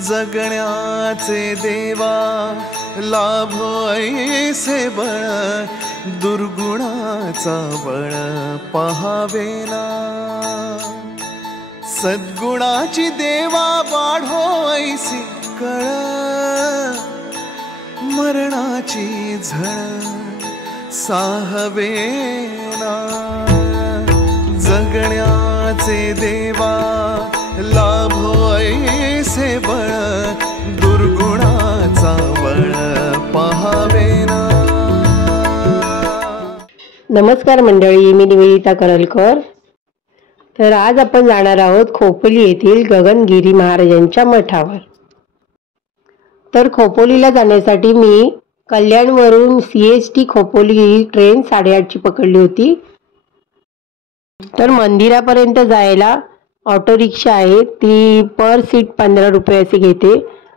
जगण्याचे देवा लाभो ऐसे बळ, दुर्गुणाचा बळ पहावेना। सद्गुणाची देवा वाढो ऐसी कळ, मरणाची झळ साहवेना। जगण्याचे देवा लाभो ऐसे बळ, दुर्गुणाचा बळ पहावेना। नमस्कार मंडळी, मी निवेदिता करलकर। तर आज आपण जाणार आहोत खोपोली येथील गगनगिरी महाराजांच्या मठावर। तर खोपोलीला जाण्यासाठी मी कल्याणवरून CST खोपोली ही ट्रेन 8:30 ची पकडली होती। तर मंदिरापर्यंत जायला ऑटो रिक्षा आहे, ती पर सीट 15 रुपये असे घेते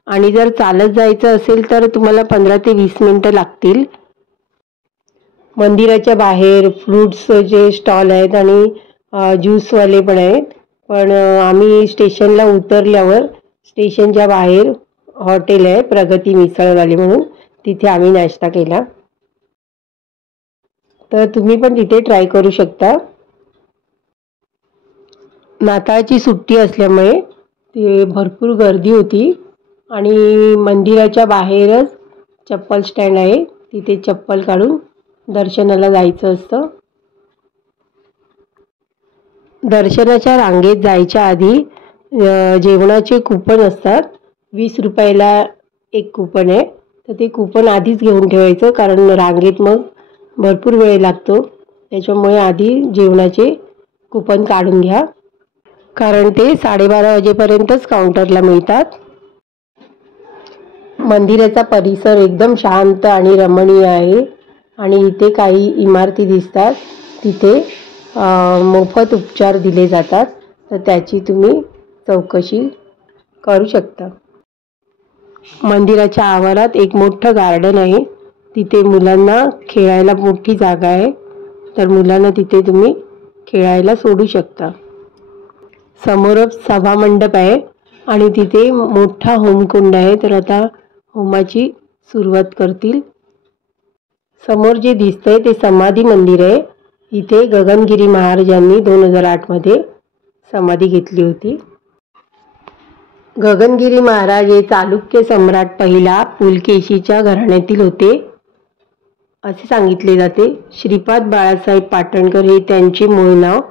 आणि जर चालत जायचं असेल तर तुम्हाला 15 ते 20 मिनिटं लागतील। मंदिराच्या बाहेर फ्रूट्सचे स्टॉल आहेत आणि ज्यूसवाले पण आहेत। पण आम्ही स्टेशनला उतरल्यावर स्टेशनच्या बाहेर हॉटेल आहे प्रगती मिसळवाले म्हणून, तिथे आम्ही नाश्ता केला। तर तुम्ही पण तिथे ट्राय करू शकता। नाताळची सुट्टी असल्यामुळे ते भरपूर गर्दी होती आणि मंदिराच्या बाहेरच चप्पल स्टँड आहे, तिथे चप्पल काढून दर्शनाला जायचं असतं। दर्शनाच्या रांगेत जायच्या आधी जेवणाचे कूपन असतात, 20 रुपयाला एक कूपन आहे, तर ते कूपन आधीच घेऊन ठेवायचं, कारण रांगेत मग भरपूर वेळ लागतो। त्याच्यामुळे आधी जेवणाचे कूपन काढून घ्या, कारण ते 12:30 वाजेपर्यंतच काउंटरला मिळतात। मंदिराचा परिसर एकदम शांत आणि रमणीय आहे आणि इथे काही इमारती दिसतात, तिथे मोफत उपचार दिले जातात, तर त्याची तुम्ही चौकशी करू शकता। मंदिराच्या आवारात एक मोठं गार्डन आहे, तिथे मुलांना खेळायला मोठी जागा आहे, तर मुलांना तिथे तुम्ही खेळायला सोडू शकता। समोरच सभामंडप आहे आणि तिथे मोठा होमकुंड आहे, तर आता होमाची सुरुवात करतील। समोर जे दिसतंय ते समाधी मंदिर आहे, इथे गगनगिरी महाराजांनी 2008 मध्ये समाधी घेतली होती। गगनगिरी महाराज हे चालुक्य सम्राट पहिला पुलकेशीच्या घराण्यातील होते असे सांगितले जाते। श्रीपाद बाळासाहेब पाटणकर हे त्यांचे मूळ नाव।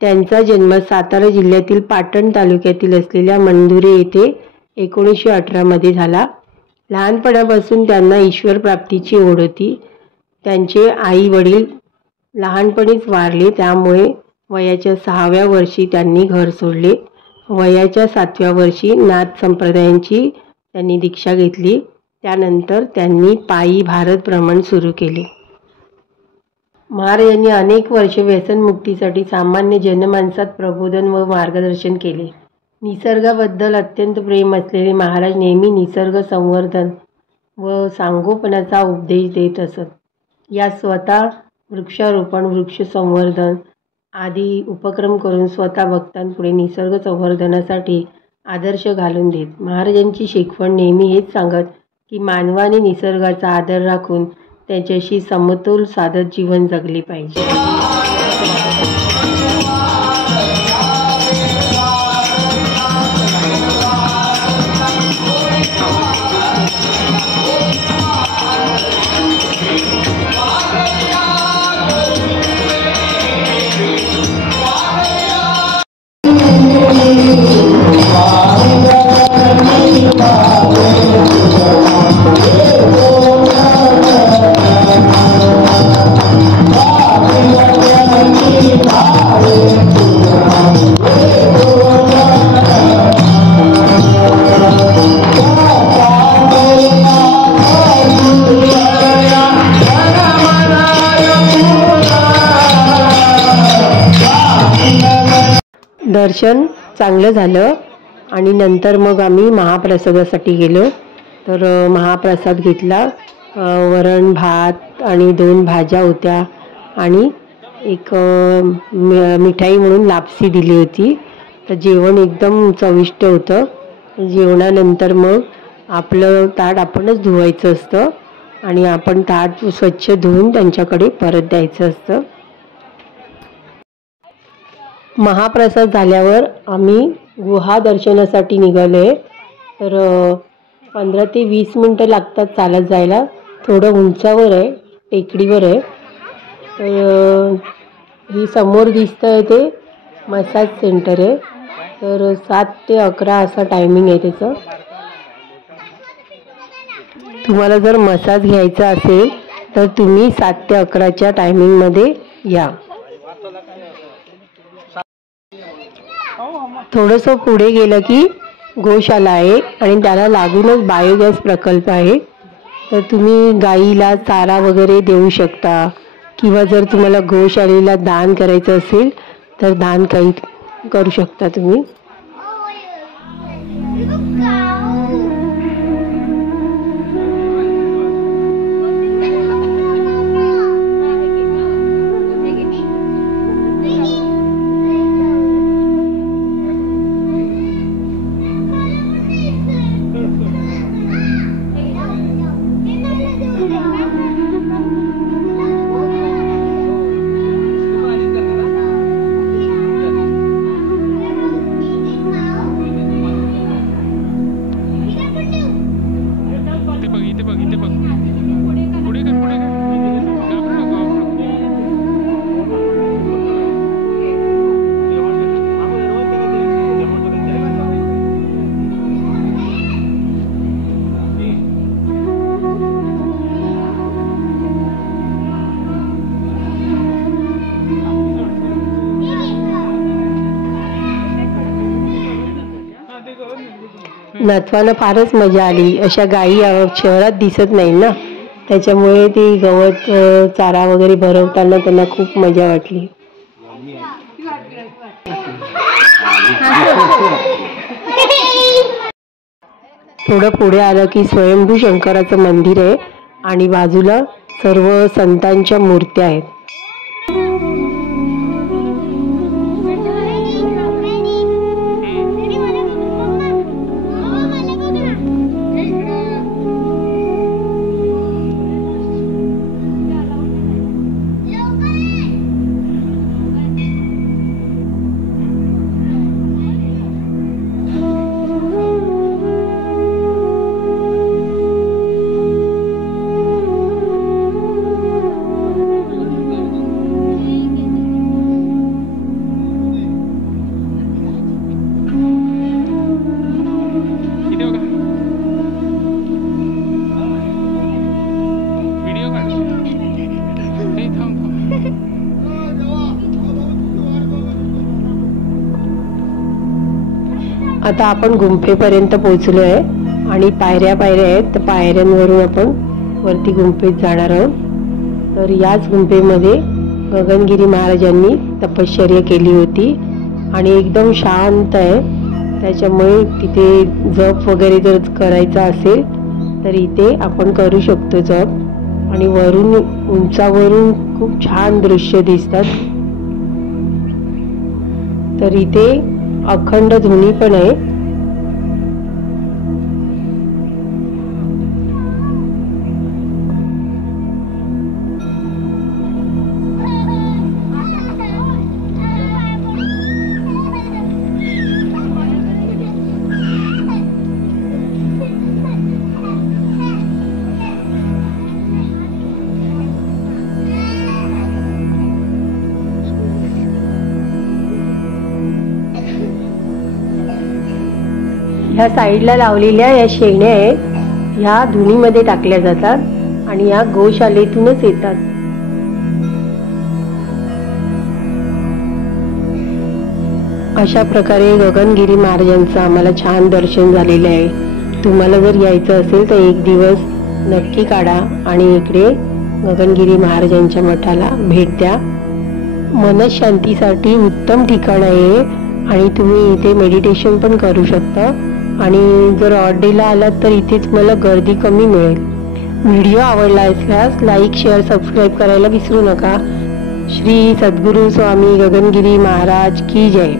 त्यांचा जन्म सातारा जिल्ह्यातील पाटण तालुक्यातील असलेल्या मंदुरे येथे 1918 मध्ये झाला। लहानपणापासून त्यांना ईश्वर प्राप्तीची ओढ होती। त्यांचे आई वडील लहानपणीच वारले, त्यामुळे वयाच्या 6व्या वर्षी त्यांनी घर सोडले। वयाच्या 7व्या वर्षी नाथ संप्रदायांची त्यांनी दीक्षा घेतली। त्यानंतर त्यांनी पायी भारत भ्रमण सुरू केले। महाराजांनी अनेक वर्षे व्यसनमुक्तीसाठी सामान्य जनमानसात प्रबोधन व मार्गदर्शन केले। निसर्गाबद्दल अत्यंत प्रेम असलेले महाराज नेहमी निसर्ग संवर्धन व सांगोपनाचा उपदेश देत असत। या स्वतः वृक्षारोपण, वृक्ष संवर्धन आदी उपक्रम करून स्वतः भक्तांपुढे निसर्ग संवर्धनासाठी आदर्श घालून देत। महाराजांची शिकवण नेहमी हेच सांगत की मानवाने निसर्गाचा आदर राखून त्याच्याशी समतोल साधत जीवन जगले पाहिजे। दर्शन चांगलं झालं आणि नंतर मग आम्ही महाप्रसादासाठी गेलो। तर महाप्रसाद घेतला, वरण भात आणि 2 भाज्या होत्या आणि एक मिठाई म्हणून लापसी दिली होती। तर जेवण एकदम चविष्ट होतं जेवणानंतर मग आपलं ताट आपणच धुवायचं असतं आणि आपण ताट स्वच्छ धुवून त्यांच्याकडे परत द्यायचं असतं. महाप्रसाद झाल्यावर आम्ही गुहा दर्शनासाठी निघालो. तर 15 ते 20 मिनटं लागतात चालत जायला. थोडं उंचावर आहे, टेकडीवर आहे. तर ही समोर दिसतं आहे ते मसाज सेंटर आहे. तर 7 ते 11 असा टायमिंग आहे त्याचं. तुम्हाला जर मसाज घ्यायचा असेल तर तुम्ही 7 ते 11च्या टायमिंगमध्ये या. थोडंसं पुढे गेलं की गोशाला आहे आणि त्याला लागूनच बायोगॅस प्रकल्प आहे. तर तुम्ही गाईला चारा वगैरे देऊ शकता किंवा जर तुम्हाला गोशाळेला दान करायचं असेल तर दान काही करू शकता तुम्ही. नातवांना फारच मजा आली. अशा गायी शहरात दिसत नाही ना, त्याच्यामुळे ती गवत चारा वगैरे भरवताना त्यांना खूप मजा वाटली. थोडं पुढे आलं की स्वयंभू शंकराचं मंदिर आहे आणि बाजूला सर्व संतांच्या मूर्त्या आहेत. आता आपण गुंफेपर्यंत पोहोचलो आहे आणि पायऱ्या आहेत. तर पायऱ्यांवरून आपण वरती गुंफेत जाणार आहोत. तर याच गुंफेमध्ये गगनगिरी महाराजांनी तपश्चर्या केली होती आणि एकदम शांत आहे. त्याच्यामुळे तिथे जप वगैरे जर करायचा असेल तर इथे आपण करू शकतो जप. आणि वरून उंचावरून खूप छान दृश्य दिसतात. तर इथे अखंड धुनी पण आहे. ह्या साईडला लावलेल्या या शेण्या आहेत, ह्या धुनीमध्ये टाकल्या जातात आणि या गोशालेतूनच येतात. अशा प्रकारे गगनगिरी महाराजांचं आम्हाला छान दर्शन झालेलं आहे. तुम्हाला जर यायचं असेल तर एक दिवस नक्की काढा आणि इकडे गगनगिरी महाराजांच्या मठाला भेट द्या. मनशांतीसाठी उत्तम ठिकाण आहे आणि तुम्ही इथे मेडिटेशन पण करू शकता. आणि जर ऑड डेला आलात तर इथे तुम्हाला गर्दी कमी मिळेल. व्हिडिओ आवडला असल्यास लाईक, शेअर, सबस्क्राईब करायला विसरू नका. श्री सद्गुरू स्वामी गगनगिरी महाराज की जय.